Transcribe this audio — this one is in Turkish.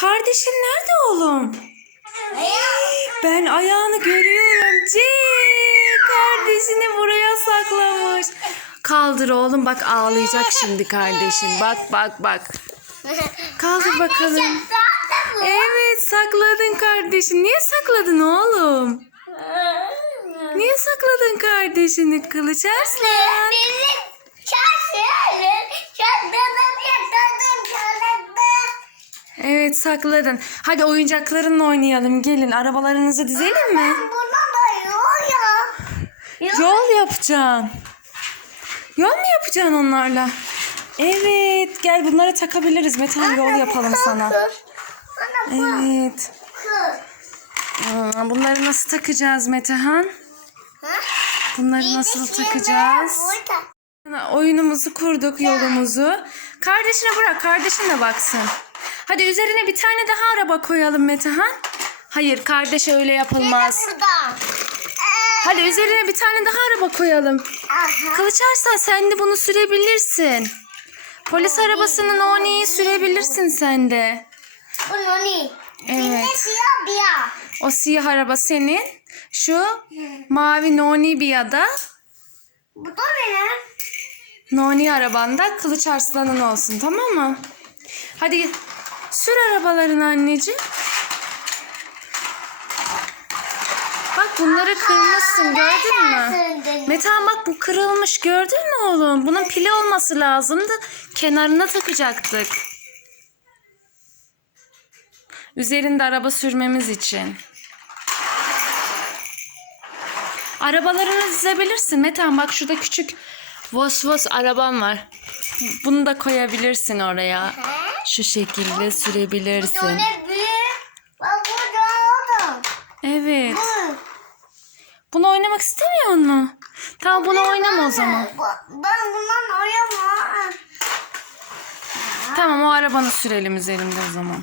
Kardeşin nerede oğlum? Ben ayağını görüyorum. C kardeşini buraya saklamış. Kaldır oğlum bak ağlayacak şimdi kardeşin. Bak bak bak. Kaldır bakalım. Evet sakladın kardeşin. Niye sakladın oğlum? Niye sakladın kardeşini Kılıç Arslan? Evet sakladın. Hadi oyuncaklarınla oynayalım. Gelin arabalarınızı dizelim mi? Yol yapacaksın. Yol mu yapacaksın onlarla? Evet gel bunları takabiliriz. Metan yol yapalım sana. Evet. Bunları nasıl takacağız Metehan? Bunları nasıl takacağız? Oyunumuzu kurduk, yolumuzu. Kardeşine bırak, kardeşin de baksın. Hadi üzerine bir tane daha araba koyalım Metehan. Hayır, kardeş öyle yapılmaz. Hadi üzerine bir tane daha araba koyalım. Kılıç Arslan sen de bunu sürebilirsin. Polis arabasının Oni'yi sürebilirsin sen de. Evet. O siyah araba senin. Şu mavi Noni bir da Bu da benim. Noni arabanda Kılıç Arslan'ın olsun tamam mı? Hadi sür arabalarını anneciğim. Bak bunları kırmışsın gördün mü? Metehan bak bu kırılmış gördün mü oğlum? Bunun pili olması lazımdı. Kenarına takacaktık. Üzerinde araba sürmemiz için. Arabalarını dizebilirsin. Metehan bak şurada küçük vos vos arabam var. Bunu da koyabilirsin oraya. Şu şekilde sürebilirsin. Ne büyük. Bak burada oldum. Evet. Bunu oynamak istemiyor mu? Tamam bunu oynama o zaman. Ben bundan oynamam. Tamam o arabanı sürelim üzerinde o zaman.